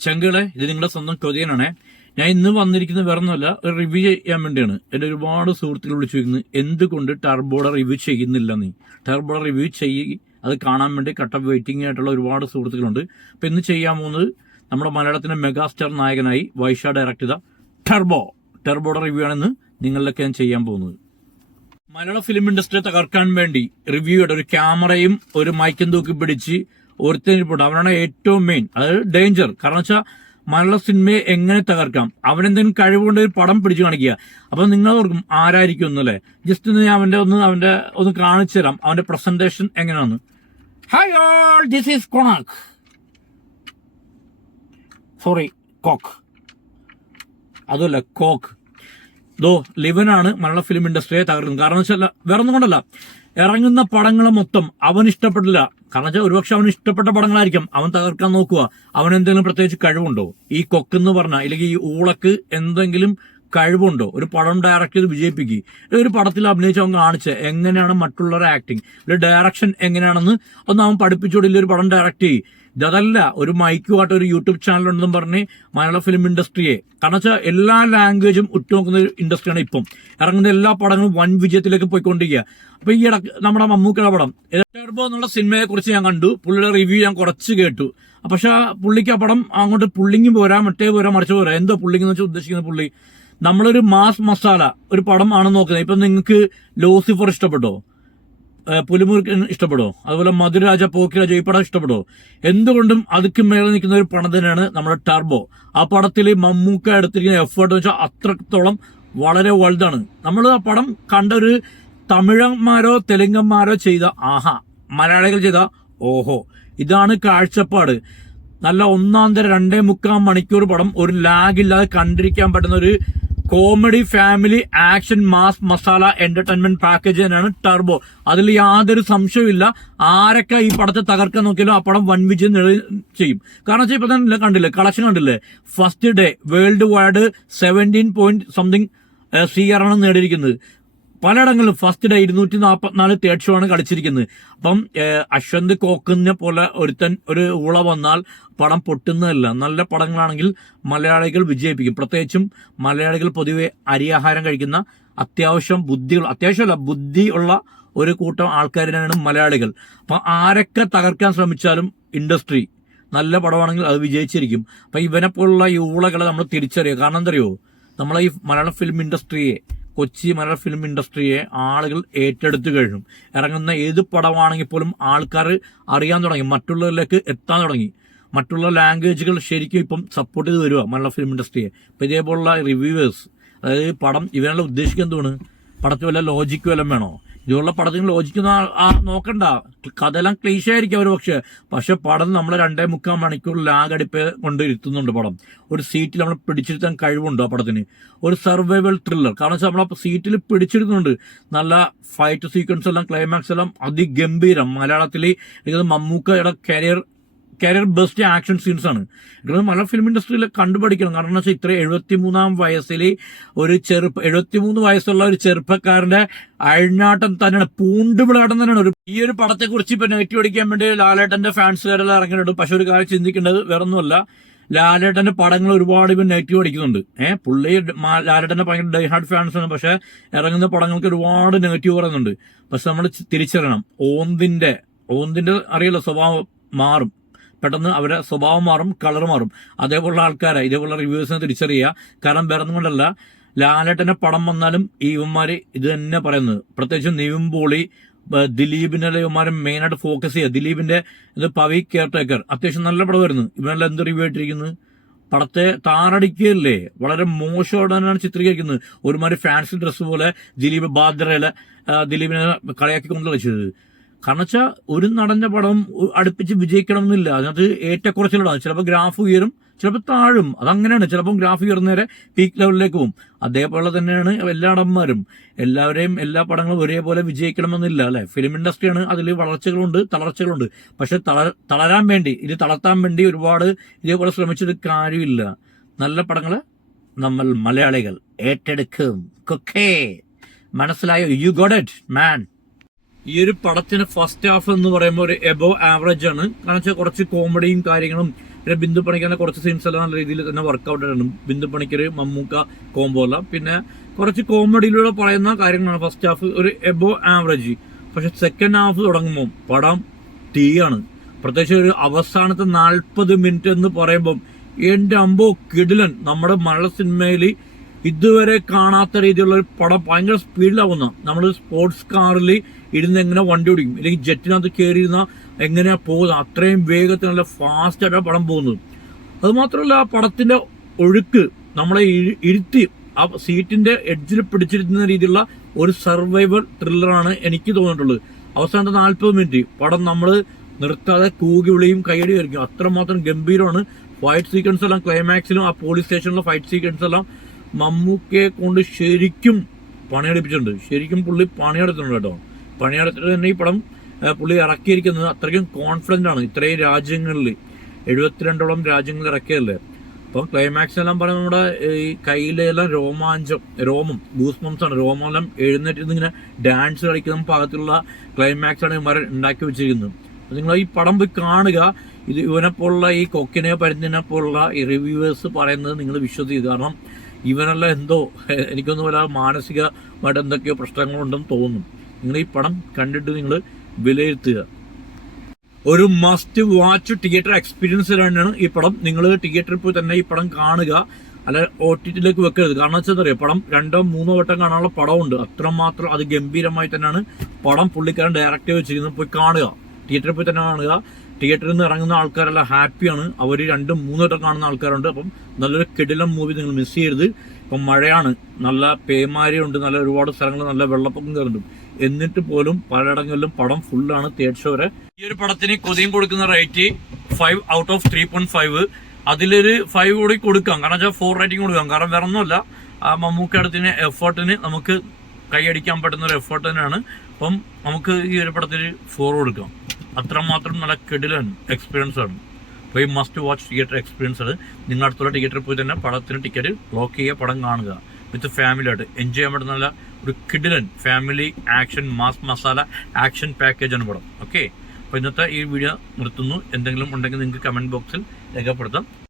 ചങ്കുകളെ, ഇത് നിങ്ങളുടെ സ്വന്തം കൊതിയനാണേ. ഞാൻ ഇന്ന് വന്നിരിക്കുന്നത് വേറെ ഒന്നുമല്ല, ഒരു റിവ്യൂ ചെയ്യാൻ വേണ്ടിയാണ്. എൻ്റെ ഒരുപാട് സുഹൃത്തുക്കൾ വിളിച്ചു ചോദിക്കുന്നത് എന്തുകൊണ്ട് ടർബോയുടെ റിവ്യൂ ചെയ്യുന്നില്ല നീ. ടർബോയുടെ റിവ്യൂ അത് കാണാൻ വേണ്ടി കട്ടപ്പ് വെയിറ്റിംഗ് ആയിട്ടുള്ള ഒരുപാട് സുഹൃത്തുക്കളുണ്ട്. അപ്പം ഇന്ന് ചെയ്യാൻ പോകുന്നത് നമ്മുടെ മലയാളത്തിൻ്റെ മെഗാസ്റ്റാർ നായകനായി വൈശാഖ് ഡയറക്ട് ചെയ്ത ടർബോയുടെ റിവ്യൂ ആണെന്ന് നിങ്ങളിലൊക്കെ ഞാൻ ചെയ്യാൻ പോകുന്നത്. മലയാള ഫിലിം ഇൻഡസ്ട്രിയെ തകർക്കാൻ വേണ്ടി റിവ്യൂയുടെ ഒരു ക്യാമറയും ഒരു മൈക്കും തൂക്കി പിടിച്ച് ഒരുത്തനിപ്പോട്ട് അവനാണ് ഏറ്റവും മെയിൻ, അതായത് ഡേഞ്ചർ. കാരണം വെച്ചാൽ മലയാള സിനിമയെ എങ്ങനെ തകർക്കാം, അവനെന്തെങ്കിലും കഴിവുകൊണ്ട് ഒരു പടം പിടിച്ചു കാണിക്കുക. അപ്പൊ നിങ്ങൾ ഓർക്കും ആരായിരിക്കും എന്നല്ലേ. ജസ്റ്റ് അവന്റെ ഒന്ന് കാണിച്ചു തരാം അവന്റെ പ്രസന്റേഷൻ എങ്ങനെയാന്ന്. Hi all, this is coke. അതല്ല, കോക്ക്. ലിവനാണ് മലയാള ഫിലിം ഇൻഡസ്ട്രിയെ തകർക്കുന്നത്. കാരണം വെച്ചാൽ വേറെ ഒന്നും കൊണ്ടല്ല, ഇറങ്ങുന്ന പടങ്ങൾ മൊത്തം അവൻ ഇഷ്ടപ്പെട്ടില്ല. കാരണം വെച്ചാൽ ഒരുപക്ഷെ അവന് ഇഷ്ടപ്പെട്ട പടങ്ങളായിരിക്കും അവൻ തകർക്കാൻ നോക്കുക. അവൻ എന്തെങ്കിലും പ്രത്യേകിച്ച് കഴിവുണ്ടോ ഈ കൊക്കെന്ന് പറഞ്ഞാൽ, അല്ലെങ്കിൽ ഈ ഊളക്ക് എന്തെങ്കിലും കഴിവുണ്ടോ? ഒരു പടം ഡയറക്ട് ചെയ്ത് വിജയിപ്പിക്കുക. ഒരു പടത്തിൽ അഭിനയിച്ച് അവൻ കാണിച്ച് എങ്ങനെയാണ് മറ്റുള്ളവരുടെ ആക്ടിങ്, ഒരു ഡയറക്ഷൻ എങ്ങനെയാണെന്ന് ഒന്ന് അവൻ പഠിപ്പിച്ചോടില്ല ഒരു പടം ഡയറക്ട് ചെയ്യും. ഇതല്ല, ഒരു മൈക്കുമായിട്ട് ഒരു യൂട്യൂബ് ചാനൽ ഉണ്ടെന്നും പറഞ്ഞ് മലയാള ഫിലിം ഇൻഡസ്ട്രിയെ, കാരണം വെച്ചാൽ എല്ലാ ലാംഗ്വേജും ഉറ്റുനോക്കുന്ന ഒരു ഇൻഡസ്ട്രിയാണ് ഇപ്പം. ഇറങ്ങുന്ന എല്ലാ പടങ്ങളും വൻ വിജയത്തിലേക്ക് പോയിക്കൊണ്ടിരിക്കുക. അപ്പൊ ഈ ഇടക്ക് നമ്മുടെ മമ്മൂക്കയുടെ പടം ടർബോ എന്നുള്ള സിനിമയെ കുറിച്ച് ഞാൻ കണ്ടു, പുള്ളിയുടെ റിവ്യൂ ഞാൻ കുറച്ച് കേട്ടു. പക്ഷെ പുള്ളിക്ക് ആ പടം അങ്ങോട്ട് പുള്ളിങ്ങും പോരാ, മറ്റേ പോരാ, മറിച്ച് പോരാ. എന്തോ പുള്ളിങ്ങെന്ന് വെച്ചാൽ ഉദ്ദേശിക്കുന്ന പുള്ളി നമ്മളൊരു മാസ് മസാല ഒരു പടം ആണ് നോക്കുന്നത്. ഇപ്പൊ നിങ്ങൾക്ക് ലൂസിഫർ ഇഷ്ടപ്പെട്ടോ, പുലിമുരുക്കൻ ഇഷ്ടപ്പെടോ, അതുപോലെ മധുരാജ, പോക്കിരാജ, ഈ പടം ഇഷ്ടപ്പെടോ? എന്തുകൊണ്ടും അതിക്ക് മേലെ നിൽക്കുന്ന ഒരു പടം തന്നെയാണ് നമ്മുടെ ടർബോ. ആ പടത്തിൽ മമ്മൂക്ക എടുത്തിരിക്കുന്ന എഫേർട്ട് എന്ന് വെച്ചാൽ അത്രത്തോളം വളരെ വലുതാണ്. നമ്മൾ ആ പടം കണ്ട ഒരു തമിഴന്മാരോ തെലുങ്കന്മാരോ ചെയ്ത മലയാളികൾ ചെയ്ത ഓഹോ, ഇതാണ് കാഴ്ചപ്പാട്. നല്ല ഒന്നാന്തര 2.25 മണിക്കൂർ പടം, ഒരു ലാഗ് ഇല്ലാതെ കണ്ടിരിക്കാൻ പറ്റുന്ന ഒരു comedy, family, action, mass masala entertainment package തന്നെയാണ് ടർബോ. അതിൽ യാതൊരു സംശയമില്ല. ആരൊക്കെ ഈ പടത്തെ തകർക്കാൻ നോക്കിയാലും ആ പടം വൻ വിജയം ചെയ്യും. കാരണം വെച്ചാൽ ഇപ്പൊ തന്നെ കണ്ടില്ലേ, കളക്ഷൻ കണ്ടില്ലേ? First day world wide 17 CR ആണ് നേടിയിരിക്കുന്നത്. പലയിടങ്ങളിലും ഫസ്റ്റ് ഡേ 244 തേർഡ് ഷോ ആണ് കളിച്ചിരിക്കുന്നത്. അപ്പം അശ്വന്ത് കോക്കിനെ പോലെ ഒരു ഊള വന്നാൽ പടം പൊട്ടുന്നതല്ല. നല്ല പടങ്ങളാണെങ്കിൽ മലയാളികൾ വിജയിപ്പിക്കും. പ്രത്യേകിച്ചും മലയാളികൾ പൊതുവെ അരിയാഹാരം കഴിക്കുന്ന അത്യാവശ്യമല്ല ബുദ്ധി ഉള്ള ഒരു കൂട്ടം ആൾക്കാരാണ് മലയാളികൾ. അപ്പൊ ആരൊക്കെ തകർക്കാൻ ശ്രമിച്ചാലും ഇൻഡസ്ട്രി നല്ല പടമാണെങ്കിൽ അത് വിജയിച്ചിരിക്കും. അപ്പൊ ഇവനെ പോലുള്ള ഈ ഊളകളെ നമ്മൾ തിരിച്ചറിയുക. കാരണം എന്തറിയോ, നമ്മളെ ഈ കൊച്ചി മലയാള ഫിലിം ഇൻഡസ്ട്രിയെ ആളുകൾ ഏറ്റെടുത്തു കഴിഞ്ഞു. ഇറങ്ങുന്ന ഏത് പടമാണെങ്കിൽ പോലും ആൾക്കാർ അറിയാൻ തുടങ്ങി, മറ്റുള്ളവരിലേക്ക് എത്താൻ തുടങ്ങി. മറ്റുള്ള ലാംഗ്വേജുകൾ ശരിക്കും ഇപ്പം സപ്പോർട്ട് ചെയ്ത് വരിക മലയാള ഫിലിം ഇൻഡസ്ട്രിയെ. ഇപ്പം ഇതേപോലുള്ള റിവ്യൂവേഴ്സ്, അതായത് പടം ഇവനെല്ലാം ഉദ്ദേശിക്കുന്നത് എന്താണ്, പടത്തിൽ വല്ല ലോജിക്ക് വല്ലതും വേണോ? ഇതുള്ള പടത്തിന് ലോജിക്കുന്ന നോക്കണ്ട, കഥയെല്ലാം ക്ലീശ ആയിരിക്കും അവർ. പക്ഷെ പടം നമ്മളെ 2.25 മണിക്കൂർ ലാഗ് അടിപ്പ് കൊണ്ട് ഇരുത്തുന്നുണ്ട്. പടം ഒരു സീറ്റിൽ നമ്മൾ പിടിച്ചിരുത്താൻ കഴിവുണ്ടോ ആ പടത്തിന്? ഒരു സർവൈവൽ ത്രില്ലർ, കാരണം വെച്ചാൽ നമ്മളെ സീറ്റിൽ പിടിച്ചിരുത്തുന്നുണ്ട്. നല്ല ഫൈറ്റ് സീക്വൻസ് എല്ലാം, ക്ലൈമാക്സ് എല്ലാം അതിഗംഭീരം. മലയാളത്തിൽ എനിക്ക് മമ്മൂക്കയുടെ കരിയർ ബെസ്റ്റ് ആക്ഷൻ സീൻസ് ആണ്. മലയാള ഫിലിം ഇൻഡസ്ട്രിയിൽ കണ്ടുപഠിക്കണം. കാരണം വെച്ചാൽ ഇത്ര 73-ാം വയസ്സിൽ 73 വയസ്സുള്ള ഒരു ചെറുപ്പക്കാരന്റെ അഴിഞ്ഞാട്ടം തന്നെയാണ്, പൂണ്ടുപിളാട്ടം തന്നെയാണ്. ഈ ഒരു പടത്തെ കുറിച്ച് ഇപ്പൊ നെഗറ്റീവ് അടിക്കാൻ വേണ്ടി ലാലേട്ടന്റെ ഫാൻസുകാരെല്ലാം ഇറങ്ങിയിട്ടുണ്ട്. പക്ഷെ ഒരു കാര്യം ചിന്തിക്കേണ്ടത് വേറൊന്നുമല്ല, ലാലേട്ടന്റെ പടങ്ങൾ ഒരുപാട് ഇവൻ നെഗറ്റീവ് അടിക്കുന്നുണ്ട്. പുള്ളി ലാലേട്ടന്റെ ഭയങ്കര ഡൈഹാർഡ് ഫാൻസ് ആണ്. പക്ഷെ ഇറങ്ങുന്ന പടങ്ങൾക്ക് ഒരുപാട് നെഗറ്റീവ് പറയുന്നുണ്ട്. പക്ഷെ നമ്മൾ തിരിച്ചറിയണം, ഓന്തിന്റെ അറിയാലോ, സ്വഭാവം മാറും പെട്ടെന്ന്, അവരുടെ സ്വഭാവം മാറും, കളർ മാറും. അതേപോലുള്ള ആൾക്കാരെ, ഇതേപോലുള്ള റിവ്യൂസിനെ തിരിച്ചറിയുക. കാരണം വേറെ ഒന്നും കൊണ്ടല്ല, ലാലേട്ടന്റെ പടം വന്നാലും ഈ ഇവന്മാര് ഇത് തന്നെ പറയുന്നത്. പ്രത്യേകിച്ച് നിവിൻ പോളി, ദിലീപിനെ ഇവന്മാരെ മെയിനായിട്ട് ഫോക്കസ് ചെയ്യുക. ദിലീപിന്റെ പവി കെയർടേക്കർ അത്യാവശ്യം നല്ല പടം വരുന്നു. ഇവനെല്ലാം എന്ത് റിവ്യൂ ആയിട്ടിരിക്കുന്നത്? പടത്തെ താറടിക്കുകയല്ലേ, വളരെ മോശമായിട്ടാണ് ചിത്രീകരിക്കുന്നത്. ഒരുമാതിരി ഫാൻസി ഡ്രസ്സ് പോലെ ദിലീപിനെ കളിയാക്കിക്കൊണ്ട് കളിച്ചത്. കാരണം വെച്ചാൽ ഒരു നടന്റെ പടം അടുപ്പിച്ച് വിജയിക്കണം എന്നില്ല, അതിനകത്ത് ഏറ്റക്കുറച്ചിലാണ്. ചിലപ്പോൾ ഗ്രാഫ് ഉയരും, ചിലപ്പോൾ താഴും. അതങ്ങനെയാണ്. ചിലപ്പോൾ ഗ്രാഫ് ഉയർന്നേരെ പീക്ക് ലെവലിലേക്ക് പോകും. അതേപോലെ തന്നെയാണ് എല്ലാ നടന്മാരും. എല്ലാ പടങ്ങളും ഒരേപോലെ വിജയിക്കണമെന്നില്ല അല്ലെ. ഫിലിം ഇൻഡസ്ട്രിയാണ്, അതിൽ വളർച്ചകളുണ്ട്, തളർച്ചകളുണ്ട്. പക്ഷെ തളർത്താൻ വേണ്ടി ഒരുപാട് ഇതേപോലെ ശ്രമിച്ചിട്ട് കാര്യമില്ല. നല്ല പടങ്ങള് നമ്മൾ മലയാളികൾ ഏറ്റെടുക്കും. മനസ്സിലായോ? You got it man. ഈ ഒരു പടത്തിന് ഫസ്റ്റ് ഹാഫ് എന്ന് പറയുമ്പോൾ ഒരു എബോവ് ആവറേജ് ആണ്. കാരണം വെച്ചാൽ കുറച്ച് കോമഡിയും കാര്യങ്ങളും പിന്നെ ബിന്ദു പണിക്കറിന്റെ കുറച്ച് സീൻസ് എല്ലാം നല്ല രീതിയിൽ തന്നെ വർക്ക്ഔട്ട് ആയിട്ടുണ്ട്. ബിന്ദു പണിക്കർ മമ്മൂക്ക കോംബോ എല്ലാം. പിന്നെ കുറച്ച് കോമഡിയിലൂടെ പറയുന്ന കാര്യങ്ങളാണ്. ഫസ്റ്റ് ഹാഫ് ഒരു എബോ ആവറേജ്, പക്ഷെ സെക്കൻഡ് ഹാഫ് തുടങ്ങുമ്പോൾ പടം തീയാണ്. പ്രത്യേകിച്ച് ഒരു അവസാനത്തെ 40 മിനിറ്റ് എന്ന് പറയുമ്പോൾ എന്റെ അമ്പോ കിടിലൻ. നമ്മുടെ മലയാള സിനിമയിൽ ഇതുവരെ കാണാത്ത രീതിയിലുള്ള ഒരു പടം. ഭയങ്കര സ്പീഡിലാവുന്ന, നമ്മൾ സ്പോർട്സ് കാറിൽ ഇരുന്ന് എങ്ങനെ വണ്ടി ഓടിക്കും, അല്ലെങ്കിൽ ജെറ്റിനകത്ത് കയറിയിരുന്ന എങ്ങനെയാ പോകുന്നത്, അത്രയും വേഗത്തിൽ നല്ല ഫാസ്റ്റ് ആയിട്ടാണ് പടം പോകുന്നത്. അത് മാത്രമല്ല ആ പടത്തിന്റെ ഒഴുക്ക് നമ്മളെ ഇരുത്തി ആ സീറ്റിന്റെ എഡ്ജിൽ പിടിച്ചിരുന്ന രീതിയിലുള്ള ഒരു സർവൈവൽ ത്രില്ലറാണ് എനിക്ക് തോന്നിയിട്ടുള്ളത്. അവസാനത്തെ 40 മിനിറ്റ് പടം നമ്മൾ നിർത്താതെ കൂകി വിളിയും കൈയടി ആയിരിക്കും, അത്രമാത്രം ഗംഭീരമാണ്. ഫൈറ്റ് സീക്വൻസ് എല്ലാം ക്ലൈമാക്സിലും ആ പോലീസ് സ്റ്റേഷനിലെ ഫൈറ്റ് സീക്വൻസ് എല്ലാം മമ്മൂക്കയെ കൊണ്ട് ശരിക്കും പണിയെടുപ്പിച്ചിട്ടുണ്ട്. ശരിക്കും പുള്ളി പണിയെടുത്തിട്ടുണ്ട് കേട്ടോ. പണിയെടുത്തിട്ട് തന്നെ ഈ പടം പുള്ളി ഇറക്കിയിരിക്കുന്നത് അത്രയ്ക്കും കോൺഫിഡന്റ് ആണ്. ഇത്രയും രാജ്യങ്ങളിൽ 72ഓളം രാജ്യങ്ങളിൽ ഇറക്കിയല്ലേ. അപ്പം ക്ലൈമാക്സ് എല്ലാം പറയുമ്പോൾ നമ്മുടെ ഈ കയ്യിലെല്ലാം രോമം ഗൂസ്മംസ് ആണ്. രോമെല്ലാം എഴുന്നേറ്റ് ഇങ്ങനെ ഡാൻസ് കളിക്കുന്ന പാകത്തിലുള്ള ക്ലൈമാക്സ് ആണ് ഇവന്മാരെ ഉണ്ടാക്കി വെച്ചിരിക്കുന്നത്. നിങ്ങൾ ഈ പടം പോയി കാണുക. ഇത് ഇവനെപ്പോലുള്ള ഈ കൊക്കിനെ പരിന്തിനെ പോലുള്ള ഈ റിവ്യൂവേഴ്സ് പറയുന്നത് നിങ്ങൾ വിശ്വസിക്കുക. കാരണം ഇവനെല്ലാം എന്തോ എനിക്കൊന്നും പോലെ മാനസികമായിട്ട് എന്തൊക്കെയോ പ്രശ്നങ്ങളുണ്ടെന്ന് തോന്നുന്നു. നിങ്ങൾ ഈ പടം കണ്ടിട്ട് നിങ്ങൾ വിലയിരുത്തുക. ഒരു മസ്റ്റ് വാച്ച് തിയേറ്റർ എക്സ്പീരിയൻസ് തന്നെയാണ് ഈ പടം. നിങ്ങൾ തിയേറ്ററിൽ പോയി തന്നെ ഈ പടം കാണുക, അല്ല OTT-ലേക്ക് വെക്കരുത്. കാരണം വെച്ചാൽ അറിയാം, പടം 2-3 വട്ടം കാണാനുള്ള പടമുണ്ട്. അത്രമാത്രം അത് ഗംഭീരമായി തന്നെയാണ് പടം പുള്ളിക്കാരൻ ഡയറക്റ്റ് വെച്ചിരിക്കുന്നത്. പോയി കാണുക, തിയേറ്ററിൽ പോയി തന്നെ കാണുക. തിയേറ്ററിൽ നിന്ന് ഇറങ്ങുന്ന ആൾക്കാരെല്ലാം ഹാപ്പിയാണ്. അവർ 2-3 വട്ടം കാണുന്ന ആൾക്കാരുണ്ട്. അപ്പം നല്ലൊരു കിടിലം മൂവി നിങ്ങൾ മിസ് ചെയ്യരുത്. ഇപ്പം മഴയാണ്, നല്ല പേമാരിയുണ്ട്, നല്ല ഒരുപാട് സ്ഥലങ്ങളിൽ നല്ല വെള്ളപ്പൊക്കം കയറുന്നുണ്ട്. എന്നിട്ട് പോലും പലയിടങ്ങളിലും പടം ഫുള്ളാണ് തേർഡ് ഷോ വരെ. ഈ ഒരു പടത്തിന് കൊതിയും കൊടുക്കുന്ന റേറ്റ് 5 ഔട്ട് ഓഫ് 3.5. അതിലൊരു 5 കൂടി കൊടുക്കാം. കാരണം വെച്ചാൽ 4 റേറ്റിംഗ് കൊടുക്കാം. കാരണം വേറെ ഒന്നുമല്ല, ആ മമ്മൂക്കടത്തിന് എഫേർട്ടിന് നമുക്ക് കൈയടിക്കാൻ പറ്റുന്ന ഒരു എഫേർട്ട് തന്നെയാണ്. അപ്പം നമുക്ക് ഈ ഒരു പടത്തിന് 4 കൊടുക്കാം. അത്രമാത്രം നല്ല കിടിലൻ എക്സ്പീരിയൻസ് ആണ്. അപ്പോൾ ഈ മസ്റ്റ് വാച്ച് തിയേറ്റർ എക്സ്പീരിയൻസ് ആണ്. നിങ്ങൾ അടുത്തുള്ള തിയേറ്ററിൽ പോയി തന്നെ പടത്തിന് ടിക്കറ്റ് ബ്ലോക്ക് ചെയ്യുക, പടം കാണുക. വിത്ത് ഫാമിലി ആയിട്ട് എൻജോയ് ചെയ്യാൻ പറ്റുന്ന നല്ല ഒരു കിടിലൻ family action mass masala action പാക്കേജാണ് പടം. ഓക്കെ, അപ്പോൾ ഇന്നത്തെ ഈ വീഡിയോ നിർത്തുന്നു. എന്തെങ്കിലും ഉണ്ടെങ്കിൽ നിങ്ങൾക്ക് കമന്റ് ബോക്സിൽ രേഖപ്പെടുത്താം.